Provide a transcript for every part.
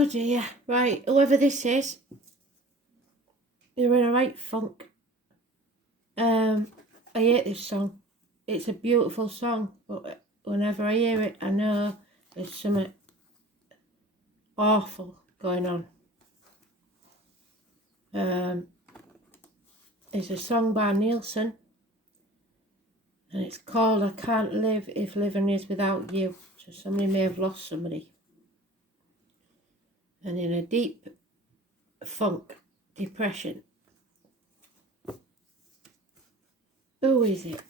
Oh dear. Right, whoever this is, you're in a right funk. I hate this song. It's a beautiful song, but whenever I hear it, I know there's something awful going on. It's a song by Nielsen, and it's called I Can't Live If Living Is Without You. So somebody may have lost somebody. And in a deep funk, depression. Who is it?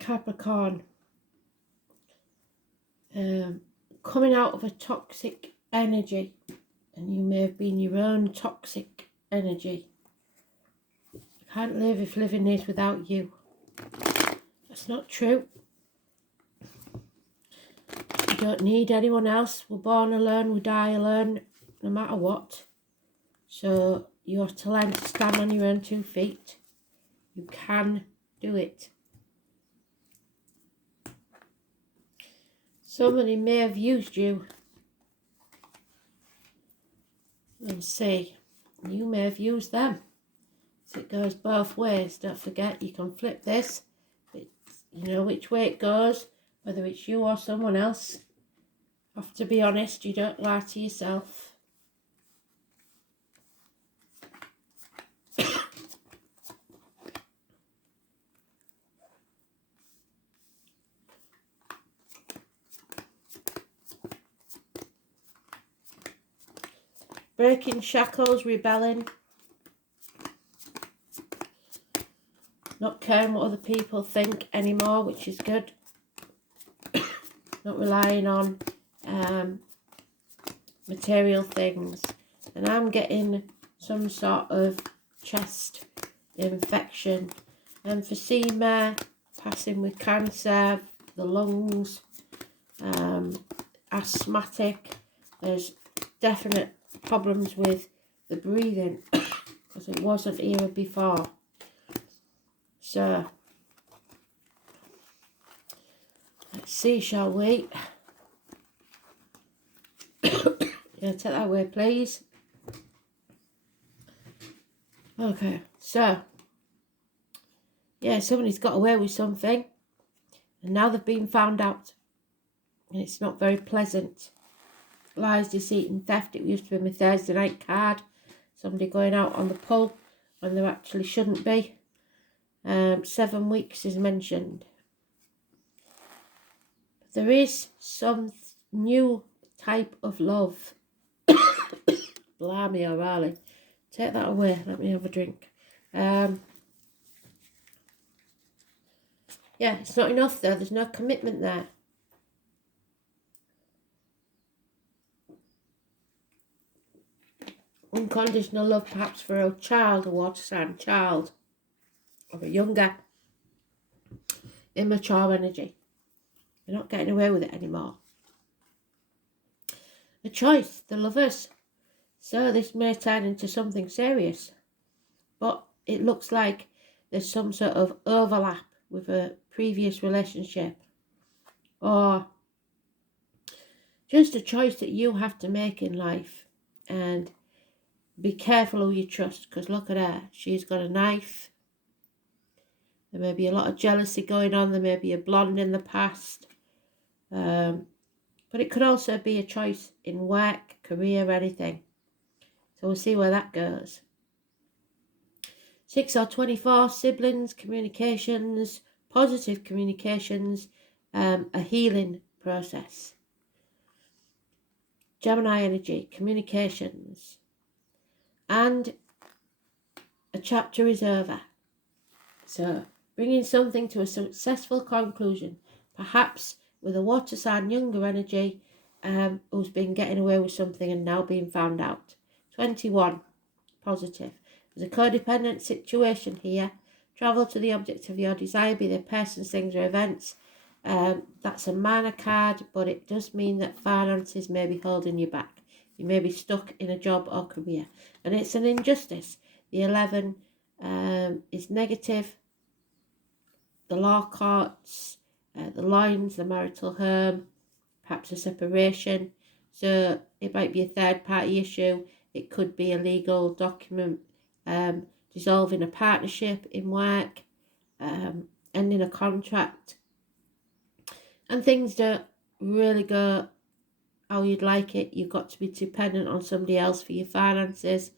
Capricorn. Coming out of a toxic energy, and you may have been your own toxic energy. I can't live if living is without you. That's not true. You don't need anyone else. We're born alone, we die alone, no matter what. So you have to learn to stand on your own 2 feet. You can do it. Somebody may have used you. And see, you may have used them. So it goes both ways. Don't forget, you can flip this. You know which way it goes, whether it's you or someone else. Have to be honest, you don't lie to yourself. Breaking shackles, rebelling. Not caring what other people think anymore, which is good. Not relying on material things. And I'm getting some sort of chest infection. Emphysema, passing with cancer, the lungs, asthmatic. There's definite problems with the breathing because it wasn't here before. So let's see, shall we? Yeah, take that away, please. Okay, so yeah, somebody's got away with something and now they've been found out, and it's not very pleasant. Lies, deceit and theft. It used to be my Thursday night card. Somebody going out on the pull when there actually shouldn't be. 7 weeks is mentioned. There is some new type of love. Blimey, O'Reilly. Take that away. Let me have a drink. Yeah, it's not enough though. There's no commitment there. Unconditional love perhaps for a child, a water sign child, or a younger, immature energy. You're not getting away with it anymore. A choice, the lovers. So this may turn into something serious, but it looks like there's some sort of overlap with a previous relationship, or just a choice that you have to make in life. And be careful who you trust, because look at her. She's got a knife. There may be a lot of jealousy going on. There may be a blonde in the past. But it could also be a choice in work, career, anything. So we'll see where that goes. 6 or 24, siblings, communications, positive communications, a healing process. Gemini energy, communications. And a chapter is over. So bringing something to a successful conclusion, perhaps with a water sign younger energy who's been getting away with something and now being found out. 21, positive. There's a codependent situation here. Travel to the object of your desire, be they persons, things or events. That's a minor card, but it does mean that finances may be holding you back. You may be stuck in a job or career. And it's an injustice. The 11 is negative. The law courts, the lines, the marital home, perhaps a separation. So it might be a third party issue. It could be a legal document, dissolving a partnership in work, ending a contract. And things don't really go how you'd like it. You've got to be dependent on somebody else for your finances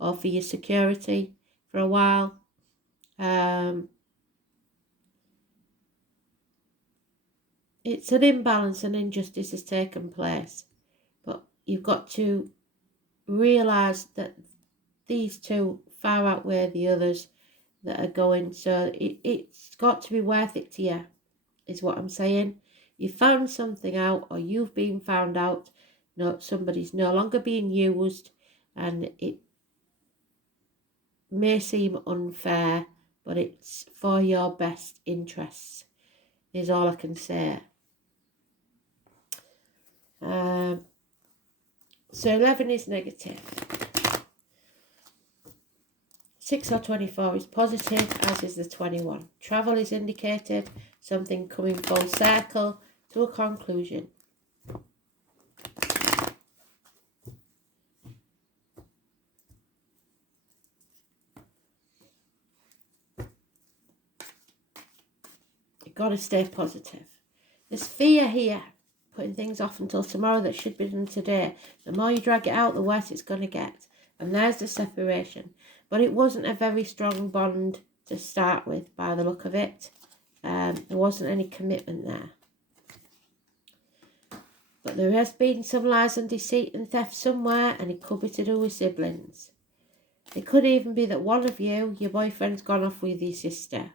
or for your security for a while. It's an imbalance and injustice has taken place. But you've got to realise that these two far outweigh the others that are going. So it's got to be worth it to you, is what I'm saying. You found something out, or you've been found out. No, somebody's no longer being used, and it may seem unfair, but it's for your best interests, is all I can say. So 11 is negative. 6 or 24 is positive, as is the 21. Travel is indicated, something coming full circle to a conclusion. You've got to stay positive. There's fear here, putting things off until tomorrow that should be done today. The more you drag it out, the worse it's going to get. And there's the separation. But it wasn't a very strong bond to start with, by the look of it. There wasn't any commitment there. But there has been some lies and deceit and theft somewhere, and it could be to do with siblings. It could even be that one of you, your boyfriend's gone off with your sister.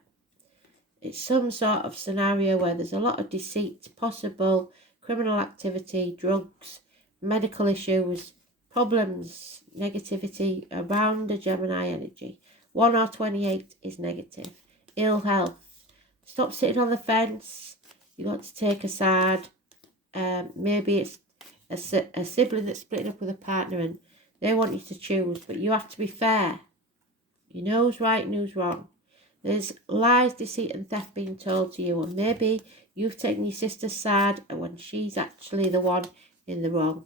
It's some sort of scenario where there's a lot of deceit, possible criminal activity, drugs, medical issues, problems, negativity around the Gemini energy. 1 or 28 is negative. Ill health. Stop sitting on the fence. You've got to take a side. Maybe it's a sibling that's splitting up with a partner and they want you to choose, but you have to be fair. You know who's right and who's wrong. There's lies, deceit and theft being told to you, and maybe you've taken your sister's side when she's actually the one in the wrong.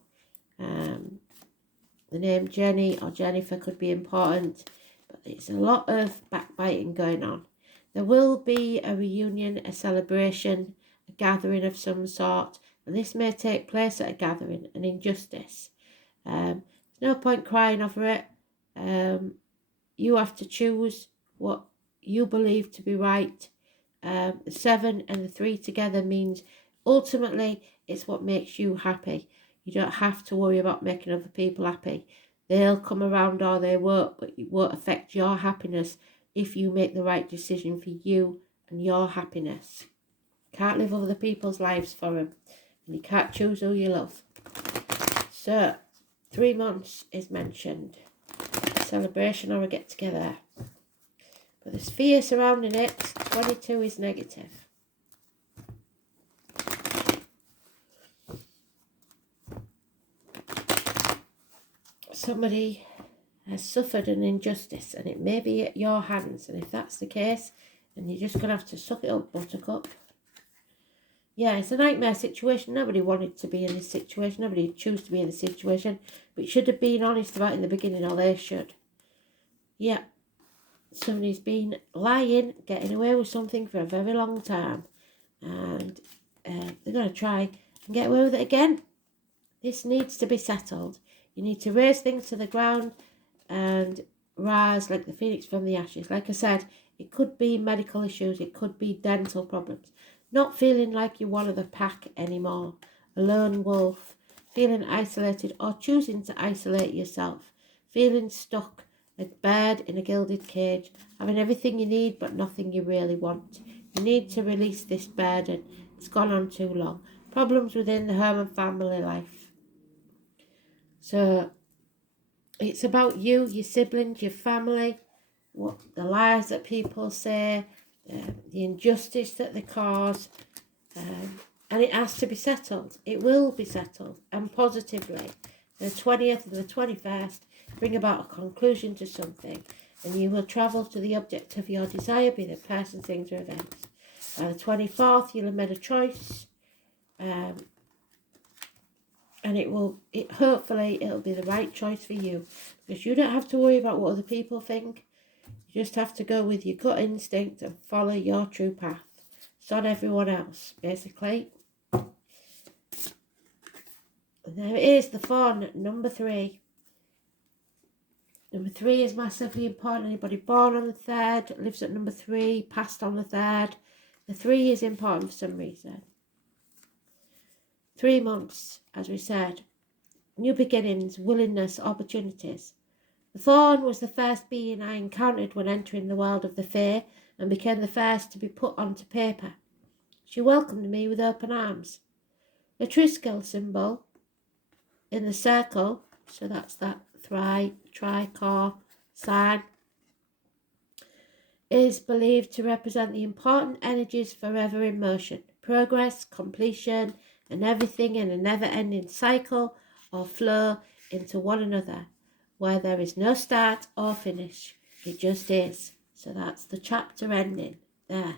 The name Jenny or Jennifer could be important, but there's a lot of backbiting going on. There will be a reunion, a celebration, a gathering of some sort, and this may take place at a gathering, an injustice. There's no point crying over it. You have to choose what you believe to be right. The 7 and the 3 together means ultimately it's what makes you happy. You don't have to worry about making other people happy. They'll come around or they won't, but it won't affect your happiness if you make the right decision for you and your happiness. Can't live other people's lives for them, and you can't choose who you love. So 3 months is mentioned. A celebration or a get together. But there's fear surrounding it. 22 is negative. Somebody has suffered an injustice and it may be at your hands. And if that's the case, then you're just going to have to suck it up, buttercup. Yeah, it's a nightmare situation. Nobody wanted to be in this situation. Nobody would choose to be in the situation. But should have been honest about it in the beginning, or they should. Yeah. Somebody's been lying, getting away with something for a very long time, and they're going to try and get away with it again. This needs to be settled. You need to raise things to the ground and rise like the phoenix from the ashes. Like I said, it could be medical issues, it could be dental problems, not feeling like you're one of the pack anymore, a lone wolf, feeling isolated or choosing to isolate yourself, feeling stuck, a bird in a gilded cage, having everything you need but nothing you really want. You need to release this burden. It's gone on too long. Problems within the home and family life. So it's about you, your siblings, your family, what the lies that people say, the injustice that they cause, and it has to be settled. It will be settled, and positively. The 20th and the 21st bring about a conclusion to something, and you will travel to the object of your desire, be the person, things or events. By the 24th, you'll have made a choice, and hopefully it'll be the right choice for you, because you don't have to worry about what other people think. You just have to go with your gut instinct and follow your true path. Sod everyone else, basically. And there it is, the fun, number 3. Number 3 is massively important. Anybody born on the 3rd, lives at number 3, passed on the 3rd. The 3 is important for some reason. 3 months, as we said. New beginnings, willingness, opportunities. The Thorn was the first being I encountered when entering the world of the Fae, and became the first to be put onto paper. She welcomed me with open arms. The Triskel symbol in the circle, so that's that tricor sign, is believed to represent the important energies forever in motion, progress, completion, and everything in a never-ending cycle or flow into one another, where there is no start or finish. It just is. So that's the chapter ending there.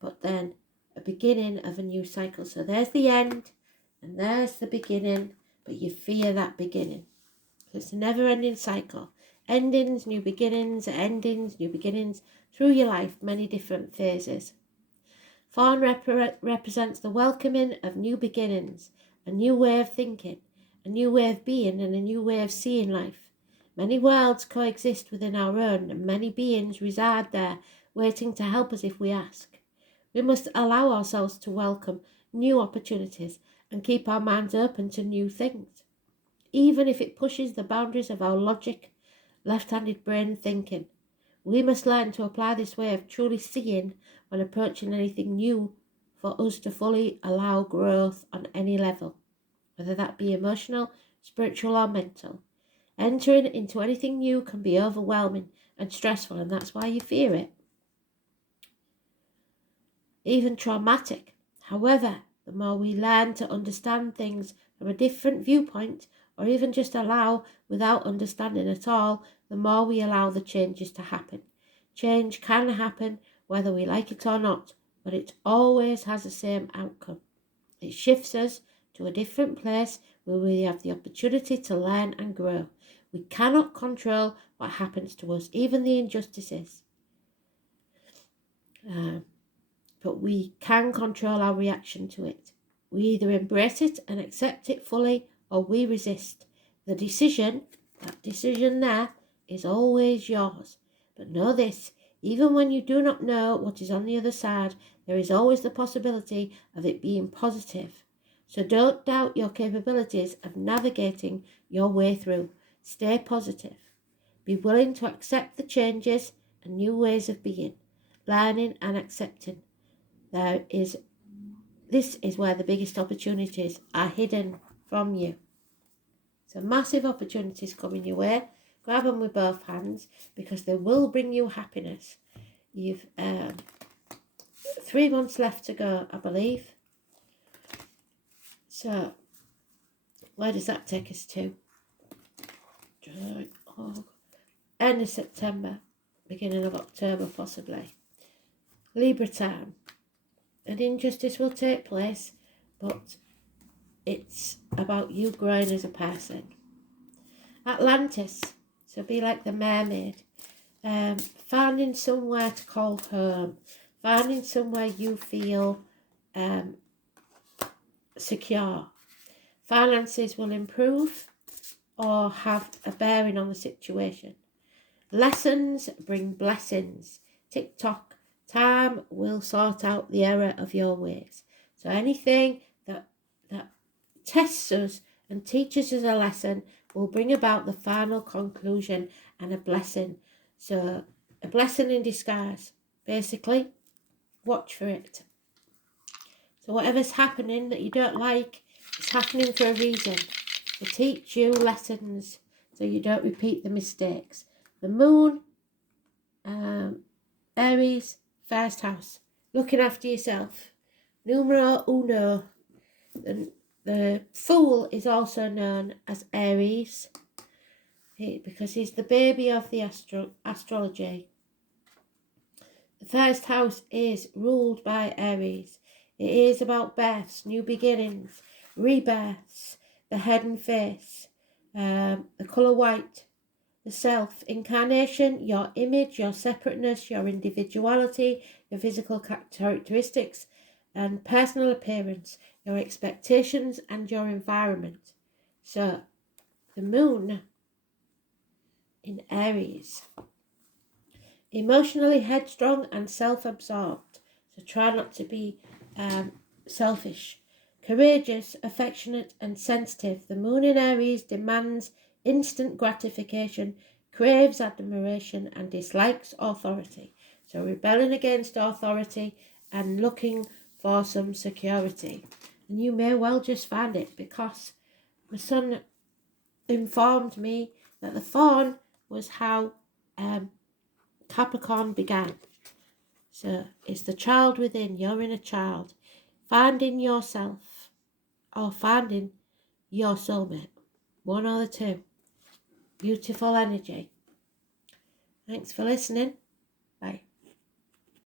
But then a beginning of a new cycle. So there's the end and there's the beginning, but you fear that beginning. So it's a never-ending cycle. Endings, new beginnings, endings, new beginnings, through your life, many different phases. Fawn represents the welcoming of new beginnings, a new way of thinking, a new way of being, and a new way of seeing life. Many worlds coexist within our own, and many beings reside there, waiting to help us if we ask. We must allow ourselves to welcome new opportunities and keep our minds open to new things, even if it pushes the boundaries of our logic, left-handed brain thinking. We must learn to apply this way of truly seeing when approaching anything new for us to fully allow growth on any level, whether that be emotional, spiritual, or mental. Entering into anything new can be overwhelming and stressful, and that's why you fear it. Even traumatic. However, the more we learn to understand things from a different viewpoint, or even just allow without understanding at all, the more we allow the changes to happen. Change can happen whether we like it or not, but it always has the same outcome. It shifts us to a different place where we have the opportunity to learn and grow. We cannot control what happens to us, even the injustices. But we can control our reaction to it. We either embrace it and accept it fully, or we resist. That decision there, is always yours. But know this, even when you do not know what is on the other side, there is always the possibility of it being positive. So don't doubt your capabilities of navigating your way through. Stay positive. Be willing to accept the changes and new ways of being, learning and accepting. This is where the biggest opportunities are hidden from you. So massive opportunities coming your way. Grab them with both hands, because they will bring you happiness. You've 3 months left to go, I believe. So where does that take us to? End of September, beginning of October possibly. Libra time. An injustice will take place, but it's about you growing as a person. Atlantis, so be like the mermaid. Finding somewhere to call home. Finding somewhere you feel secure. Finances will improve or have a bearing on the situation. Lessons bring blessings. Tick-tock. Time will sort out the error of your ways. So anything that tests us and teaches us a lesson will bring about the final conclusion and a blessing. So a blessing in disguise, basically. Watch for it. So whatever's happening that you don't like, it's happening for a reason. To teach you lessons so you don't repeat the mistakes. The moon, Aries, first house. Looking after yourself. Numero uno. The Fool is also known as Aries, because he's the baby of the astrology. The first house is ruled by Aries. It is about births, new beginnings, rebirths, the head and face, the colour white, the self. Incarnation, your image, your separateness, your individuality, your physical characteristics and personal appearance, your expectations and your environment. So, the moon in Aries. Emotionally headstrong and self-absorbed. So try not to be selfish. Courageous, affectionate and sensitive. The moon in Aries demands instant gratification, craves admiration and dislikes authority. So rebelling against authority and looking for some security. And you may well just find it, because my son informed me that the fawn was how Capricorn began. So it's the child within, your inner child, finding yourself or finding your soulmate. One or the two. Beautiful energy. Thanks for listening.